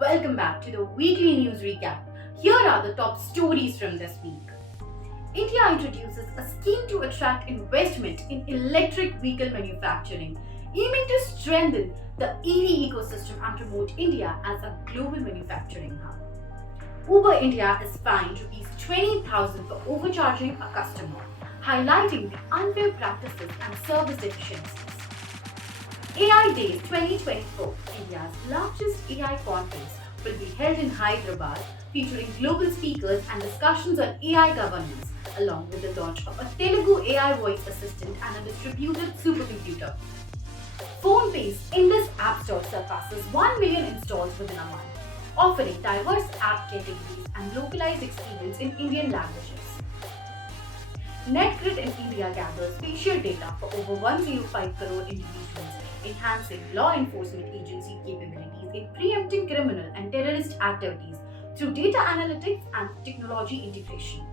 Welcome back to the weekly news recap. Here are the top stories from this week. India introduces a scheme to attract investment in electric vehicle manufacturing, aiming to strengthen the EV ecosystem and promote India as a global manufacturing hub. Uber India is fined rupees 20,000 for overcharging a customer, highlighting the unfair practices and service deficiencies. AI Days 2024, India's largest AI conference, will be held in Hyderabad, featuring global speakers and discussions on AI governance, along with the launch of a Telugu AI voice assistant and a distributed supercomputer. PhonePe's Indus Appstore surpasses 1 million installs within a month, offering diverse app categories and localized experience in Indian languages. NATGRID in India gathers facial data for over 105 crore individuals, enhancing law enforcement agency capabilities in preempting criminal and terrorist activities through data analytics and technology integration.